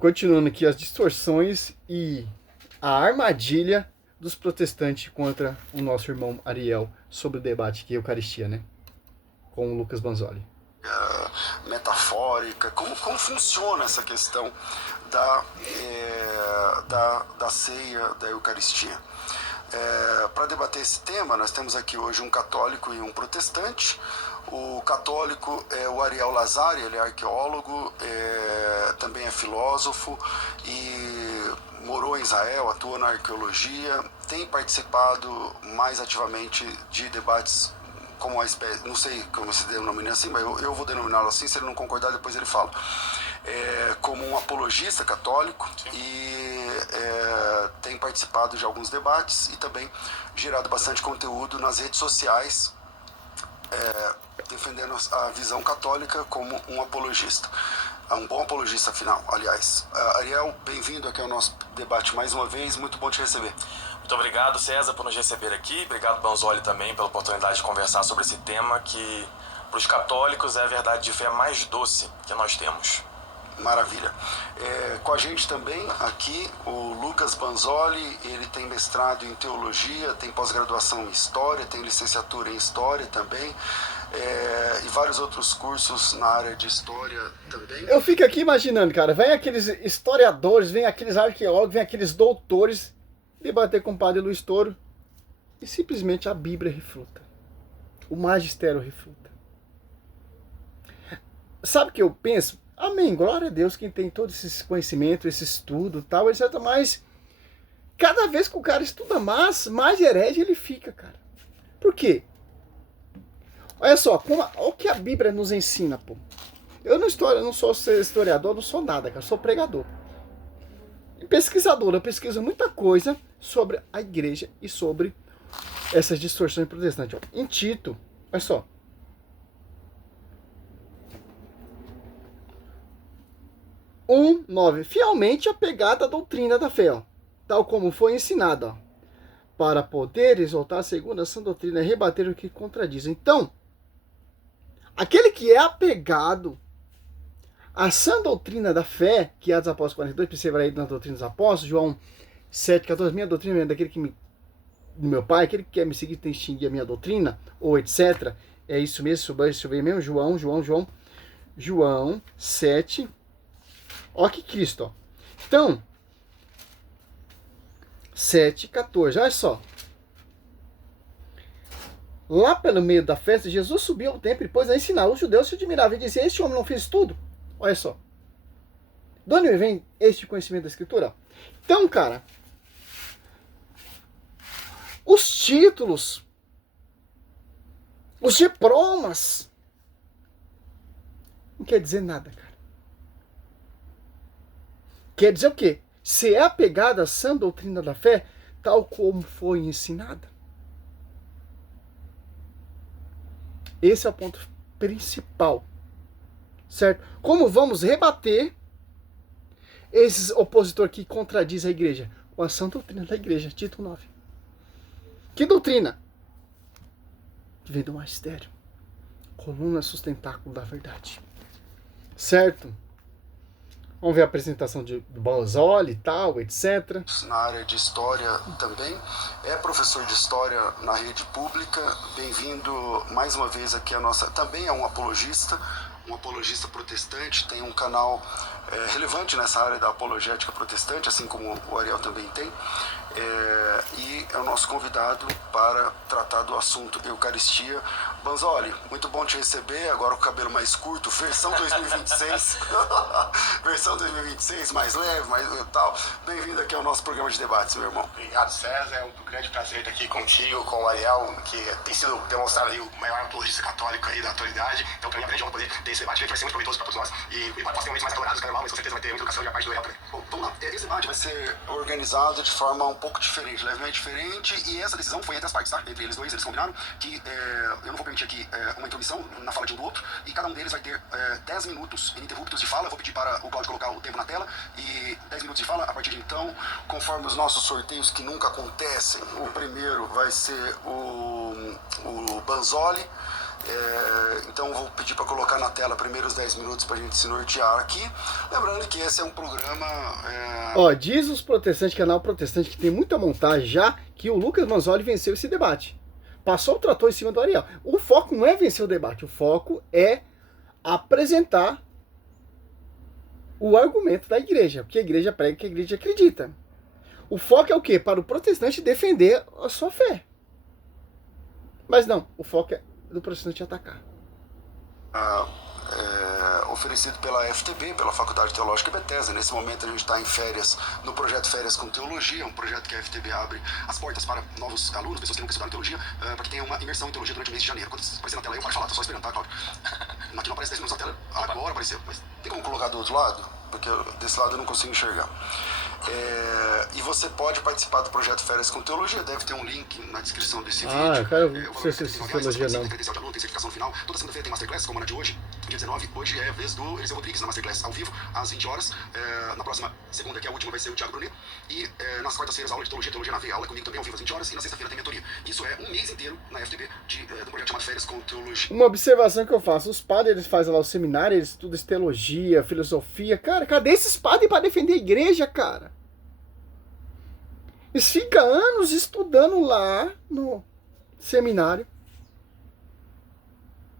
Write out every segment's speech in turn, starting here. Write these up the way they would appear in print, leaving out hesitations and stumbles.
Continuando aqui as distorções e a armadilha dos protestantes contra o nosso irmão Ariel sobre o debate que é Eucaristia, né? Com o Lucas Banzoli. Metafórica, como funciona essa questão da ceia, da Eucaristia. Para debater esse tema, nós temos aqui hoje um católico e um protestante. O católico é o Ariel Lazari, ele é arqueólogo, também é filósofo e morou em Israel, atua na arqueologia, tem participado mais ativamente de debates como a espécie, não sei como se denomina assim, mas eu vou denominá-lo assim, se ele não concordar depois ele fala. Como um apologista católico. Sim. E tem participado de alguns debates e também gerado bastante conteúdo nas redes sociais, defendendo a visão católica como um apologista. Um bom apologista, afinal, aliás. Ariel, bem-vindo aqui ao nosso debate mais uma vez, muito bom te receber. Muito obrigado, César, por nos receber aqui. Obrigado, Banzoli, também, pela oportunidade de conversar sobre esse tema que, para os católicos, é a verdade de fé mais doce que nós temos. Maravilha. Com a gente também aqui o Lucas Banzoli, ele tem mestrado em teologia, tem pós-graduação em história, tem licenciatura em história também, e vários outros cursos na área de história também. Eu fico aqui imaginando, cara, vem aqueles historiadores, vem aqueles arqueólogos, vem aqueles doutores debater com o padre Luiz Toro e simplesmente a Bíblia refuta. O magistério refuta. Sabe o que eu penso? Amém, glória a Deus, quem tem todo esse conhecimento, esse estudo, tal, etc. Mas cada vez que o cara estuda mais herege ele fica, cara. Por quê? Olha só, olha o que a Bíblia nos ensina, pô. Eu não sou historiador, não sou nada, cara, eu sou pregador. E pesquisador, eu pesquiso muita coisa sobre a igreja e sobre essas distorções protestantes. Ó, em Tito, olha só. 1:9. Fielmente apegada à doutrina da fé, ó, tal como foi ensinada, ó, para poder exaltar segundo a sã doutrina e rebater o que contradiz. Então, aquele que é apegado à sã doutrina da fé, que é dos Apóstolos 42, persevera aí na doutrina dos Apóstolos, João 7,14, minha doutrina é daquele que do meu pai, aquele que quer me seguir tem que extinguir a minha doutrina, ou etc. É isso mesmo, isso mesmo, João 7. Ó que Cristo, ó. Então, 7,14, olha só. Lá pelo meio da festa, Jesus subiu ao templo e pôs a ensinar. Os judeus se admiravam e diziam, este homem não fez tudo? Olha só. De onde vem este conhecimento da Escritura? Então, cara, os títulos, os diplomas, não quer dizer nada, cara. Quer dizer o quê? Se é apegada à sã doutrina da fé, tal como foi ensinada. Esse é o ponto principal. Certo? Como vamos rebater esses opositores que contradizem a igreja? Com a sã doutrina da igreja, Tito 9. Que doutrina? Que vem do magistério. Coluna sustentáculo da verdade. Certo? Vamos ver a apresentação de Banzoli e tal, etc. Na área de história também. É professor de história na rede pública. Bem-vindo mais uma vez aqui a nossa... Também é um apologista protestante. Tem um canal relevante nessa área da apologética protestante, assim como o Ariel também tem. E é o nosso convidado para tratar do assunto Eucaristia. Banzoli, muito bom te receber, agora com o cabelo mais curto, versão 2026, versão 2026, mais leve, mais tal. Bem-vindo aqui ao nosso programa de debates, meu irmão. Obrigado, César, é um grande prazer estar aqui contigo, com o Ariel, que tem sido demonstrado aí o maior apologista católico aí da atualidade. Então, para mim, é uma grande honra poder ter esse debate, que vai ser muito proveitoso para todos nós. E nós temos mais acalorados do carnaval, mas com certeza vai ter muita educação da parte do Ariel também. Bom, vamos lá. Esse debate vai ser organizado de forma um pouco diferente, levemente diferente, e essa decisão foi entre as partes, tá? Entre eles dois, eles combinaram que eu não vou permitir aqui uma intromissão na fala de um do outro, e cada um deles vai ter 10 minutos ininterruptos de fala. Eu vou pedir para o Cláudio colocar o tempo na tela, e 10 minutos de fala. A partir de então, conforme os nossos sorteios que nunca acontecem, o primeiro vai ser o Banzoli, Então vou pedir para colocar na tela primeiro os 10 minutos para a gente se nortear aqui. Lembrando que esse é um programa... Ó, diz os protestantes, canal protestante, que tem muita montagem já, que o Lucas Manzoli venceu esse debate. Passou o trator em cima do Ariel. O foco não é vencer o debate, o foco é apresentar o argumento da igreja, porque a igreja prega, que a igreja acredita. O foco é o quê? Para o protestante defender a sua fé. Mas não, o foco é do protestante atacar. Oferecido pela FTB, pela Faculdade Teológica Bethesda. Nesse momento a gente está em férias, no projeto Férias com Teologia, um projeto que a FTB abre as portas para novos alunos, pessoas que nunca estudaram teologia, para que tenham uma imersão em teologia durante o mês de janeiro. Quando aparecer na tela aí, eu paro de falar, tô só esperando, tá, Cláudio? Aqui não aparece 10 minutos na tela, agora apareceu. Mas tem como colocar do outro lado? Porque desse lado eu não consigo enxergar. E você pode participar do projeto Férias com Teologia, deve ter um link na descrição desse vídeo. Eu quero ver se teologia não. Tem credencial de aluno, tem certificação no final. Toda segunda-feira tem Masterclass, como a de hoje, dia 19. Hoje é a vez do Eliseu Rodrigues na Masterclass ao vivo, às 20 horas. Na próxima segunda, que é a última, vai ser o Thiago Brunet. E nas quartas-feiras, aula de Teologia na Veia, aula comigo também ao vivo às 20 horas. E na sexta-feira tem mentoria. Isso é um mês inteiro na FTB do projeto chamado Férias com Teologia. Uma observação que eu faço, os padres, eles fazem lá o seminário, eles estudam teologia, filosofia. Cara, cadê esses padres para defender a igreja, cara? Eles ficam anos estudando lá no seminário.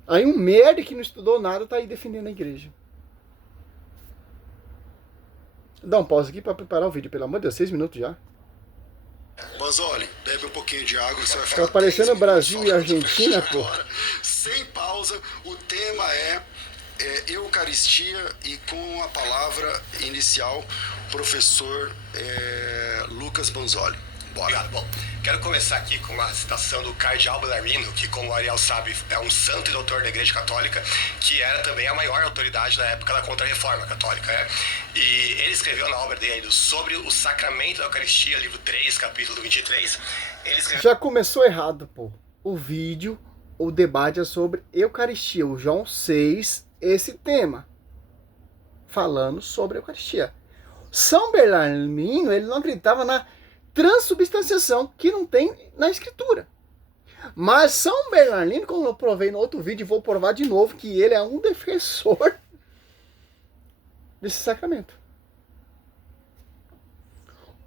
Aí um merda que não estudou nada tá aí defendendo a igreja. Dá um pause aqui para preparar o vídeo, pelo amor de Deus, 6 minutos já. Manzoli, bebe um pouquinho de água, você vai ficar... Tá aparecendo Brasil e Argentina, pô. Sem pausa, o tema é Eucaristia e com a palavra inicial, professor Lucas Manzoli. Bora. Obrigado. Bom, quero começar aqui com uma citação do cardeal Bellarmino, que, como o Ariel sabe, é um santo e doutor da Igreja Católica, que era também a maior autoridade na época da Contra-Reforma Católica, né? E ele escreveu na obra dele sobre o sacramento da Eucaristia, livro 3, capítulo 23. Ele escreveu... Já começou errado, pô. O vídeo, o debate é sobre Eucaristia. O João 6, esse tema. Falando sobre a Eucaristia. São Bellarmino, ele não acreditava na transubstanciação, que não tem na Escritura. Mas São Bernardino, como eu provei no outro vídeo, e vou provar de novo, que ele é um defensor desse sacramento.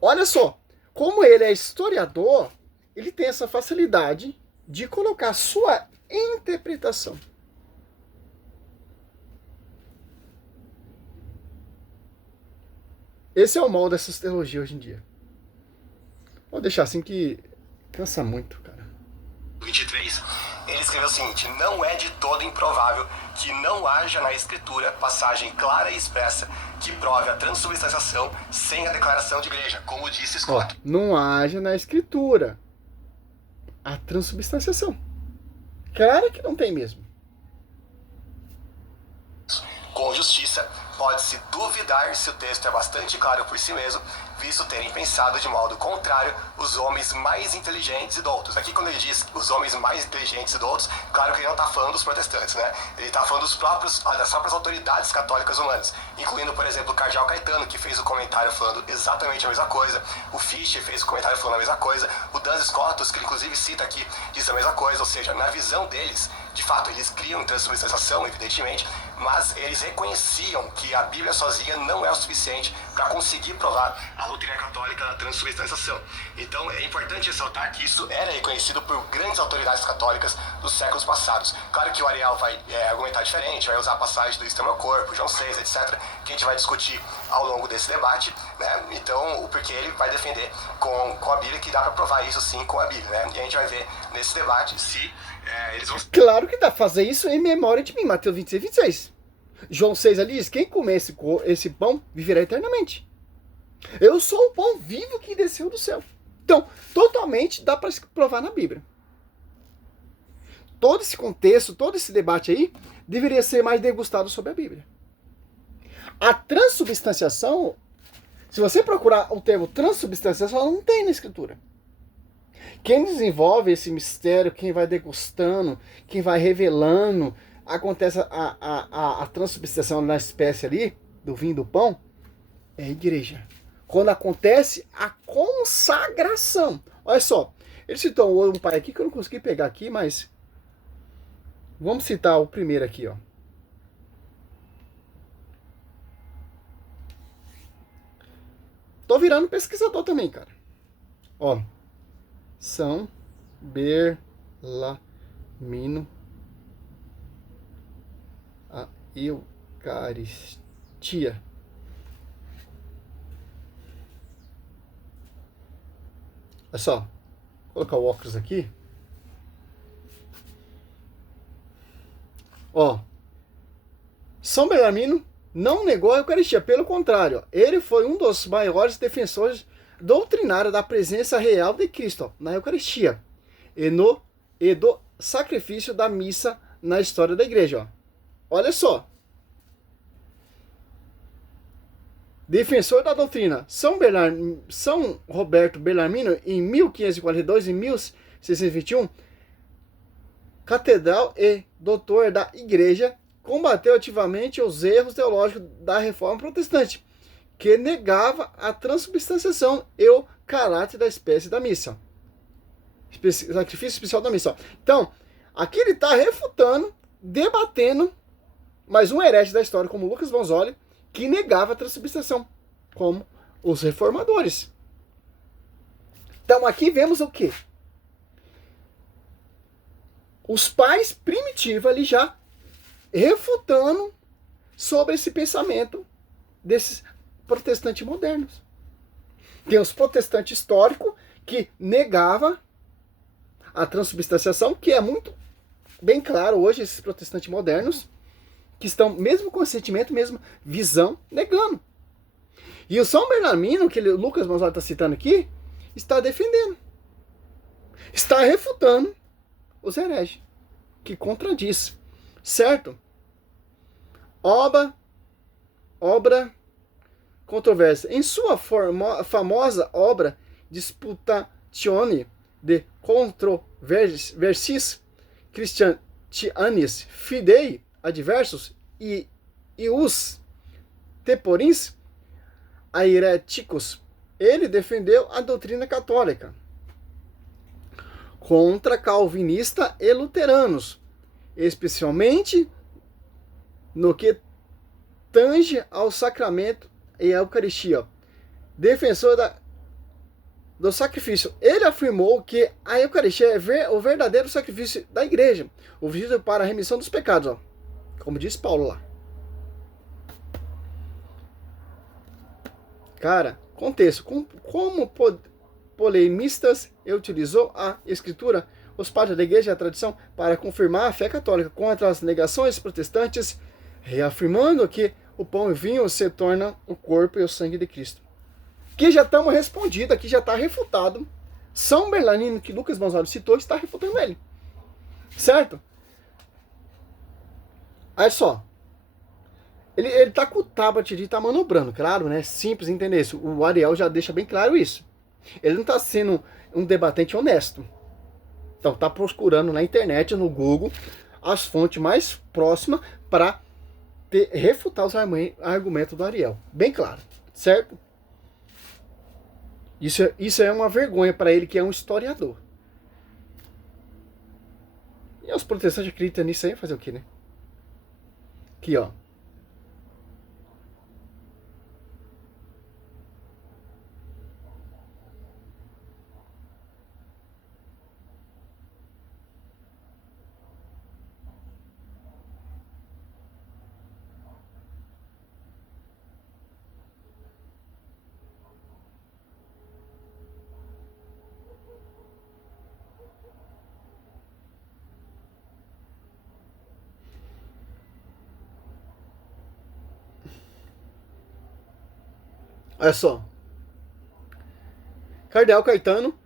Olha só, como ele é historiador, ele tem essa facilidade de colocar a sua interpretação. Esse é o mal dessas teologias hoje em dia. Vou deixar assim que cansa muito, cara. 23, ele escreveu o seguinte: não é de todo improvável que não haja na Escritura passagem clara e expressa que prove a transubstanciação sem a declaração de igreja, como disse Scott. Não haja na Escritura a transubstanciação. Claro que não tem mesmo. Com justiça, pode-se duvidar se o texto é bastante claro por si mesmo, visto terem pensado de modo contrário os homens mais inteligentes e doutos. Aqui, quando ele diz os homens mais inteligentes e doutos, claro que ele não está falando dos protestantes, né? Ele está falando das próprias autoridades católicas humanas, incluindo, por exemplo, o cardeal Caetano, que fez o comentário falando exatamente a mesma coisa, o Fischer fez o comentário falando a mesma coisa, o Duns Scotus, que ele inclusive cita aqui, diz a mesma coisa, ou seja, na visão deles, de fato, eles criam transubstanciação, evidentemente, mas eles reconheciam que a Bíblia sozinha não é o suficiente para conseguir provar a doutrina católica da transubstanciação. Então, é importante ressaltar que isso era reconhecido por grandes autoridades católicas dos séculos passados. Claro que o Ariel vai argumentar diferente, vai usar a passagem do extremo ao corpo, João 6, etc., que a gente vai discutir ao longo desse debate, né? Então, porque ele vai defender com a Bíblia que dá para provar isso sim com a Bíblia, né? E a gente vai ver nesse debate se eles vão... Claro que dá pra fazer isso em memória de mim, Mateus 26, 26. João 6 ali diz, quem comer esse pão viverá eternamente. Eu sou o pão vivo que desceu do céu. Então, totalmente dá para provar na Bíblia. Todo esse contexto, todo esse debate aí, deveria ser mais degustado sobre a Bíblia. A transubstanciação, se você procurar o termo transubstanciação, ela não tem na Escritura. Quem desenvolve esse mistério, quem vai degustando, quem vai revelando, acontece a transubstanciação na espécie ali, do vinho e do pão, é a igreja. Quando acontece a consagração. Olha só, ele citou um pai aqui que eu não consegui pegar aqui, mas Vamos citar o primeiro aqui, ó. Tô virando pesquisador também, cara. Ó. São Berlamino, a Eucaristia. Olha só. Vou colocar o óculos aqui. Ó. São Berlamino não negou a Eucaristia, pelo contrário, ele foi um dos maiores defensores doutrinários da presença real de Cristo na Eucaristia e do sacrifício da missa na história da igreja. Ó. Olha só. Defensor da doutrina, São Roberto Bellarmino, em 1542 e 1621, catedral e doutor da igreja, combateu ativamente os erros teológicos da reforma protestante, que negava a transubstanciação e o caráter da espécie da missa. Sacrifício especial da missa. Então, aqui ele está refutando, debatendo mais um herege da história, como Lucas Bonzoli, que negava a transubstanciação, como os reformadores. Então, aqui vemos o quê? Os pais primitivos ali já refutando sobre esse pensamento desses protestantes modernos. Tem os protestantes históricos que negavam a transubstanciação, que é muito bem claro hoje, esses protestantes modernos, que estão, mesmo com sentimento, mesmo visão, negando. E o São Bernardino, que o Lucas Bonzoli está citando aqui, está defendendo. Está refutando os hereges, que contradiz. Certo? Obra controversa. Em sua famosa obra Disputatione de Controversis Christianis Fidei Adversus e os Temporins Aireticus, ele defendeu a doutrina católica contra calvinista e luteranos, especialmente no que tange ao sacramento e à Eucaristia. Defensor do sacrifício. Ele afirmou que a Eucaristia é o verdadeiro sacrifício da igreja, oferecido para a remissão dos pecados, ó, como diz Paulo lá. Cara, contexto. Como polemistas utilizou a Escritura, os padres da igreja e a tradição para confirmar a fé católica contra as negações protestantes, reafirmando que o pão e vinho se tornam o corpo e o sangue de Cristo. Que já estamos respondido aqui, já está refutado. São Bernardino, que Lucas Bonzoli citou, está refutando ele. Certo? Olha só. Ele está com o tablet ali, está manobrando, claro, né? Simples entender isso. O Ariel já deixa bem claro isso. Ele não está sendo um debatente honesto. Então está procurando na internet, no Google, as fontes mais próximas para refutar os argumentos do Ariel. Bem claro, certo? Isso é uma vergonha para ele, que é um historiador. E os protestantes acreditam nisso aí, fazer o quê, né? Aqui, ó. Olha só. Cardeal Caetano,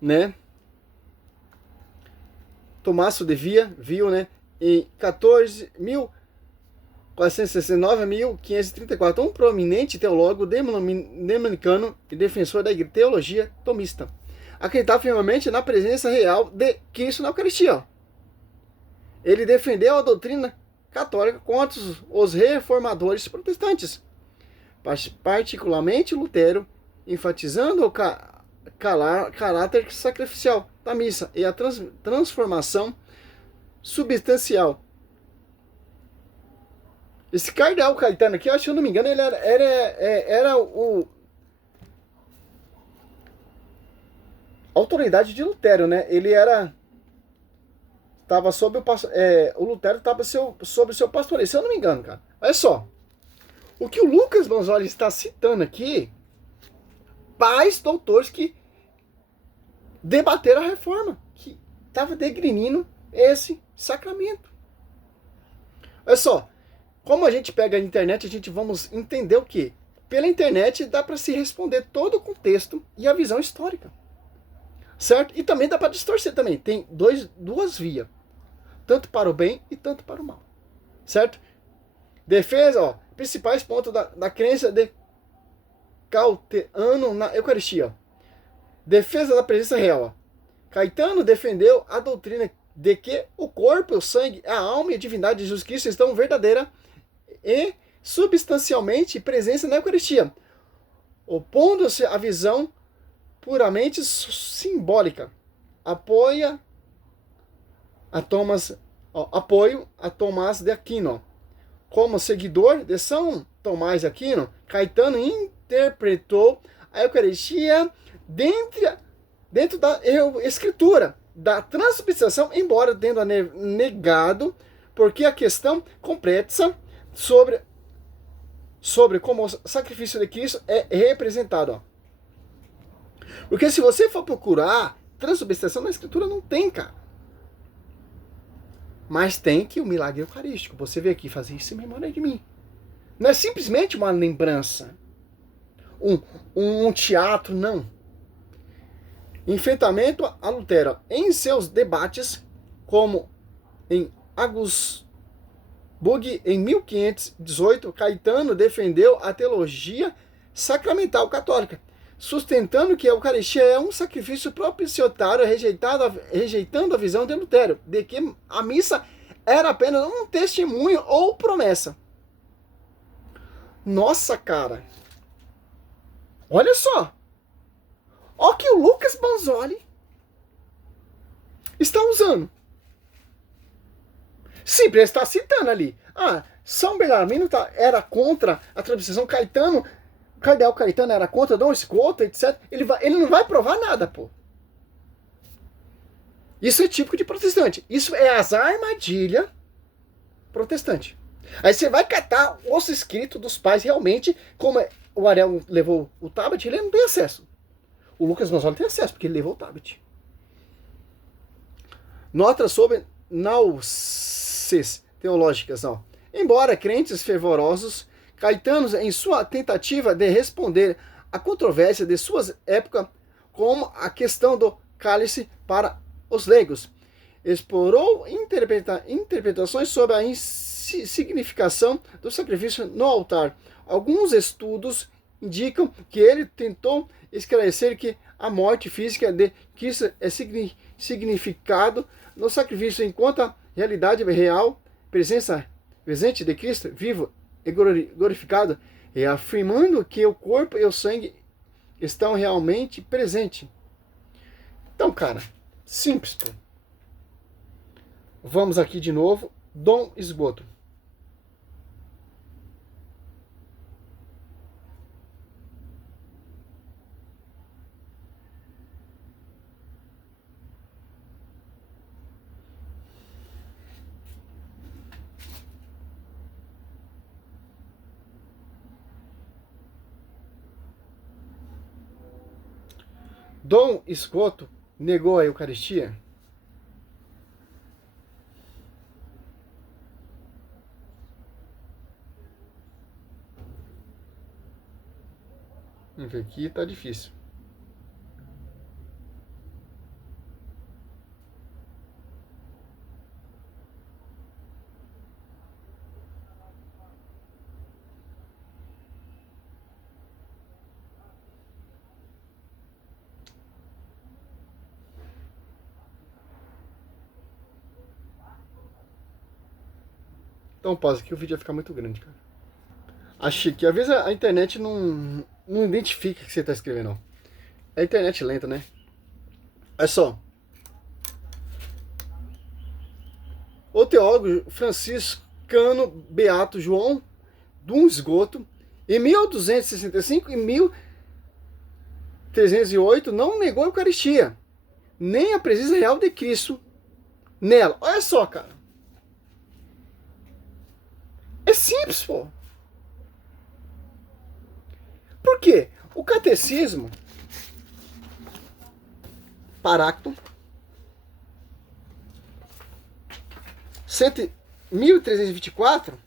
né? Tomasso de viu, né? Em 1469 a 1534, um prominente teólogo dominicano e defensor da teologia tomista. Acreditava firmemente na presença real de Cristo na Eucaristia. Ele defendeu a doutrina católica contra os reformadores protestantes, particularmente Lutero, enfatizando o caráter sacrificial da missa e a transformação substancial. Esse cardeal Caetano aqui, eu acho que, se eu não me engano, ele era o autoridade de Lutero, né? Ele estava sob o Lutero estava sob o seu pastoreio, se eu não me engano, cara. Olha só, o que o Lucas Manzoli está citando aqui, pais doutores que debateram a reforma, que estava degrinindo esse sacramento. Olha só, como a gente pega a internet, a gente vamos entender o quê? Pela internet dá para se responder todo o contexto e a visão histórica. Certo? E também dá para distorcer também. Tem duas vias. Tanto para o bem e tanto para o mal. Certo? Defesa, ó. Principais pontos da crença de Caetano na Eucaristia. Defesa da presença real. Ó. Caetano defendeu a doutrina de que o corpo, o sangue, a alma e a divindade de Jesus Cristo estão verdadeira e substancialmente presença na Eucaristia, opondo-se à visão puramente simbólica. Apoio a Tomás de Aquino. Como seguidor de São Tomás de Aquino, Caetano interpretou a Eucaristia dentro da Escritura, da transubstanciação, embora tendo negado, porque a questão complexa sobre como o sacrifício de Cristo é representado. Ó. Porque se você for procurar transubstanciação na Escritura, não tem, cara. Mas tem que o milagre eucarístico. Você vê aqui, fazer isso em memória de mim. Não é simplesmente uma lembrança. Um teatro, não. Enfrentamento a Lutero. Em seus debates, como em Augsburg, em 1518, Caetano defendeu a teologia sacramental católica, sustentando que a Eucaristia é um sacrifício propiciatório, rejeitando a visão de Lutero, de que a missa era apenas um testemunho ou promessa. Nossa, cara. Olha só. Olha o que o Lucas Manzoli está usando. Sim, ele está citando ali. São Bellarmino era contra a transubstanciação, Caetano, o cardeal Caetano era contra Dom Scoto, etc. Ele não vai provar nada, pô. Isso é típico de protestante. Isso é as armadilhas protestante. Aí você vai catar os escritos dos pais realmente, como o Ariel levou o tablet, ele não tem acesso. O Lucas Manzoli tem acesso, porque ele levou o tablet. Notas sobre náuseas teológicas. Ó. Embora crentes fervorosos, Caetano, em sua tentativa de responder à controvérsia de sua época, como a questão do cálice para os leigos, explorou interpretações sobre a significação do sacrifício no altar. Alguns estudos indicam que ele tentou esclarecer que a morte física de Cristo é significado no sacrifício, enquanto a realidade real, presente de Cristo, vivo e glorificado, é afirmando que o corpo e o sangue estão realmente presentes. Então, cara, simples, pô. Vamos aqui de novo. Dom Scoto. Dom Scoto negou a Eucaristia? Aqui tá difícil. Então pausa aqui, o vídeo vai ficar muito grande, cara. Achei que às vezes a internet não identifica o que você está escrevendo. Não. É a internet lenta, né? É só. o teólogo franciscano Beato João Dom Scoto, em 1265 e 1308, não negou a Eucaristia, nem a presença real de Cristo nela. Olha só, cara. É simples, pô. Por quê? O catecismo, Parácto, 1324,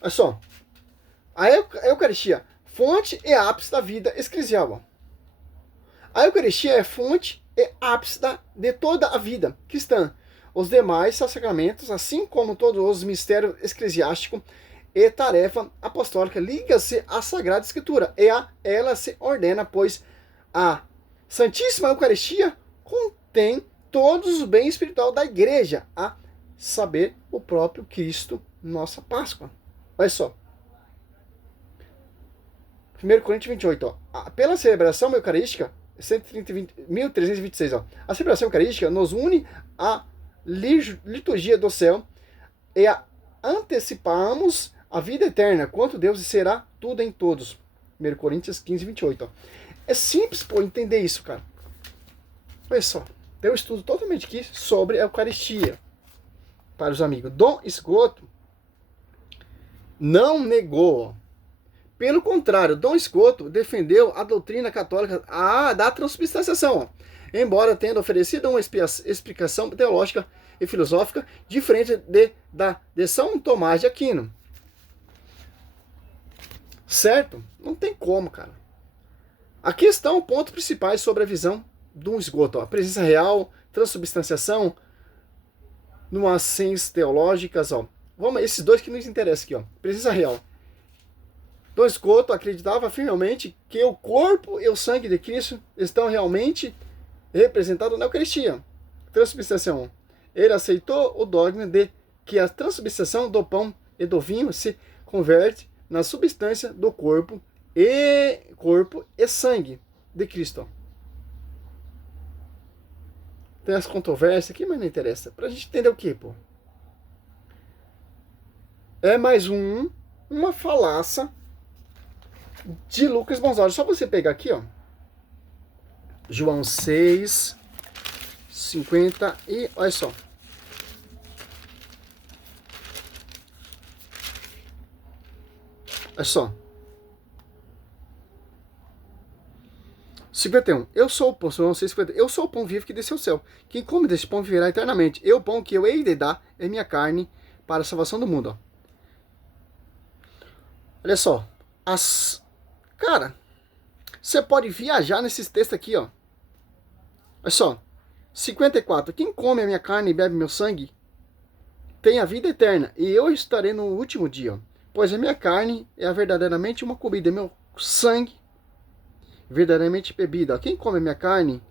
olha só. A Eucaristia, fonte e ápice da vida eclesial. A Eucaristia é fonte e ápice de toda a vida cristã. Os demais sacramentos, assim como todos os mistérios eclesiásticos e tarefa apostólica, liga-se à Sagrada Escritura e a ela se ordena, pois a Santíssima Eucaristia contém todos os bens espirituais da Igreja, a saber, o próprio Cristo, nossa Páscoa. Olha só. 1 Coríntios 28, ó. Pela celebração eucarística, 1326, ó. A celebração eucarística nos une à liturgia do céu e antecipamos a vida eterna, quanto Deus será tudo em todos. 1 Coríntios 15, 28, ó. É simples, pô, entender isso, cara. Olha só. Tem um estudo totalmente aqui sobre a Eucaristia. Para os amigos. Dom Scoto não negou. Pelo contrário, Dom Scoto defendeu a doutrina católica da transubstanciação, embora tendo oferecido uma explicação teológica e filosófica diferente da de São Tomás de Aquino. Certo? Não tem como, cara. Aqui estão os pontos principais sobre a visão do Scoto. A presença real, transubstanciação, nuances teológicas, ó. Vamos, esses dois que nos interessam aqui, ó. Presença real. Dom Scoto acreditava firmemente que o corpo e o sangue de Cristo estão realmente representados na Eucaristia. Transubstanciação. Ele aceitou o dogma de que a transubstanciação do pão e do vinho se converte na substância do corpo e sangue de Cristo. Tem as controvérsias aqui, mas não interessa. Pra gente entender o que, pô? É mais uma falácia de Lucas Bonzoli. Só você pegar aqui, ó. João 6, 50 e... olha só. Olha só. 51. Eu sou o pão, João 6, 50. Eu sou o pão vivo que desceu ao céu. Quem come desse pão viverá eternamente. Eu, o pão que eu hei de dar, é minha carne para a salvação do mundo. Ó. Olha só. Cara, você pode viajar nesses textos aqui, ó. Olha só. 54. Quem come a minha carne e bebe meu sangue tem a vida eterna, e eu estarei no último dia. Ó. Pois a minha carne é verdadeiramente uma comida, meu sangue verdadeiramente bebida. Quem come a minha carne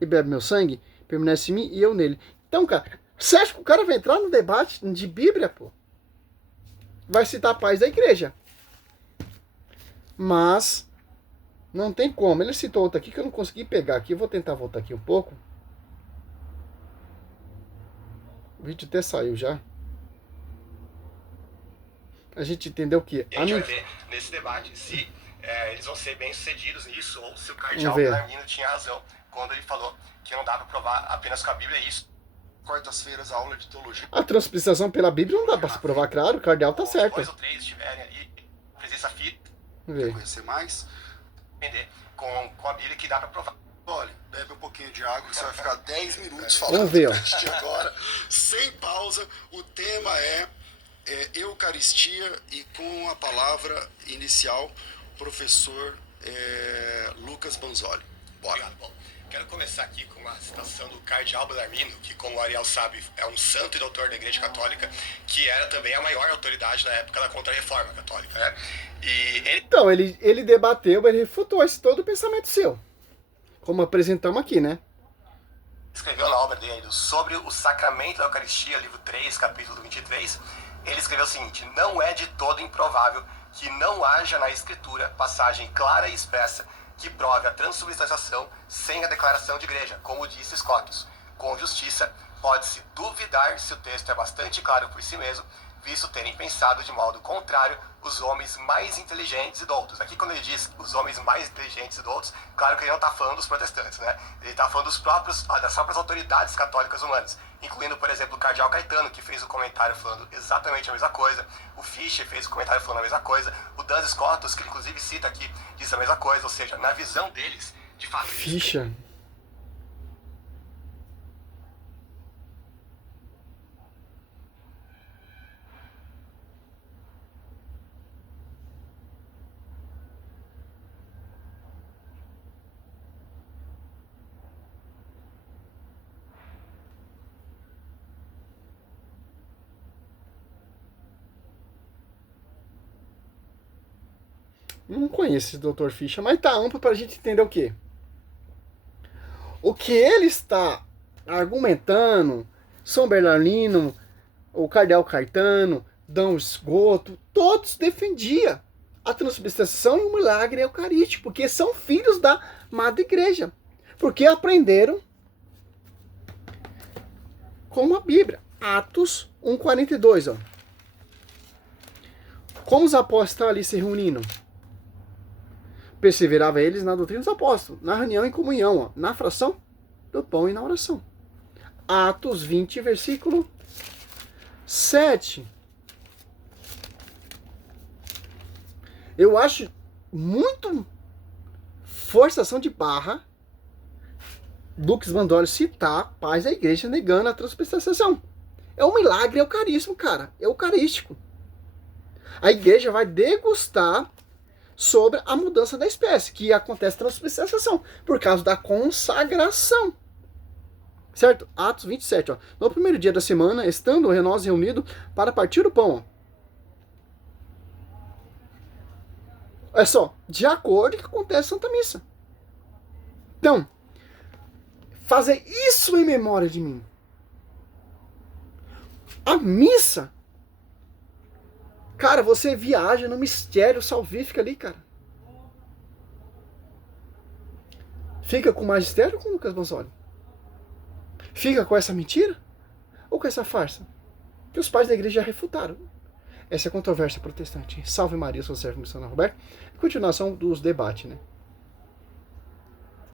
e bebe meu sangue, permanece em mim e eu nele. Então, cara, você acha que o cara vai entrar no debate de Bíblia, pô? Vai citar a paz da igreja. Mas não tem como. Ele citou outra aqui que eu não consegui pegar aqui. Eu vou tentar voltar aqui um pouco. O vídeo até saiu já. A gente entendeu o que? E a gente vai ver nesse debate se eles vão ser bem-sucedidos nisso ou se o cardeal Bellarmino tinha razão quando ele falou que não dá para provar apenas com a Bíblia isso. Quartas-feiras, aula de teologia. A transubstanciação pela Bíblia não dá para se provar, claro. O cardeal tá certo. 2 ou 3 estiverem ali, presença física. Vamos ver. Conhecer mais? Entender com a Bíblia que dá para provar. Olha, bebe um pouquinho de água que você vai ficar 10 minutos falando. Vamos ver, ó. Agora, sem pausa. O tema é Eucaristia e com a palavra inicial, professor Lucas Bonzoli. Bora. Obrigado. Bom, quero começar aqui com uma citação do cardeal Bellarmino, que, como o Ariel sabe, é um santo e doutor da Igreja Católica, que era também a maior autoridade na época da Contra-Reforma Católica, né? E ele... Então, ele debateu, ele refutou esse todo o pensamento seu. Como apresentamos aqui, né? escreveu na obra dele sobre o sacramento da Eucaristia, livro 3, capítulo 23, ele escreveu o seguinte: não é de todo improvável que não haja na Escritura passagem clara e expressa que prove a transubstanciação sem a declaração de igreja, como disse Scotus, com justiça pode-se duvidar se o texto é bastante claro por si mesmo, visto terem pensado de modo contrário os homens mais inteligentes e doutos. Aqui quando ele diz os homens mais inteligentes e doutos, claro que ele não está falando dos protestantes, né? Ele está falando das próprias autoridades católicas humanas, incluindo, por exemplo, o cardeal Caetano, que fez o comentário falando exatamente a mesma coisa, o Fischer fez o comentário falando a mesma coisa, o Duns Scotus, que inclusive cita aqui, diz a mesma coisa, ou seja, na visão deles, de fato... Fischer. Não conheço esse Dr. Fischer, mas tá amplo pra gente entender o quê? O que ele está argumentando, São Bernardino, o cardeal Caetano, Dom Esgoto, todos defendiam a transubstanciação e o milagre eucarístico, porque são filhos da Madre Igreja, porque aprenderam com a Bíblia. Atos 1,42, ó. Como os apóstolos estão ali se reunindo? Perseverava eles na doutrina dos apóstolos, na reunião e comunhão, ó, na fração do pão e na oração. Atos 20, versículo 7. Eu acho muito forçação de barra Dux Bandoli citar pais da igreja negando a transubstanciação. É um milagre eucarístico, cara. Eucarístico. A igreja vai degustar sobre a mudança da espécie, que acontece a transubstanciação, por causa da consagração. Certo? Atos 27, ó. No primeiro dia da semana, estando nós reunidos para partir o pão. Ó. É só, de acordo com o que acontece a Santa Missa. Então, fazer isso em memória de mim. A missa, cara, você viaja no mistério salvífico ali, cara. Fica com o magistério ou com o Lucas Bonzoli? Fica com essa mentira? Ou com essa farsa? Que os pais da igreja já refutaram. Essa é a controvérsia protestante. Salve Maria, sou o servo missionário Roberto. Continuação dos debates, né?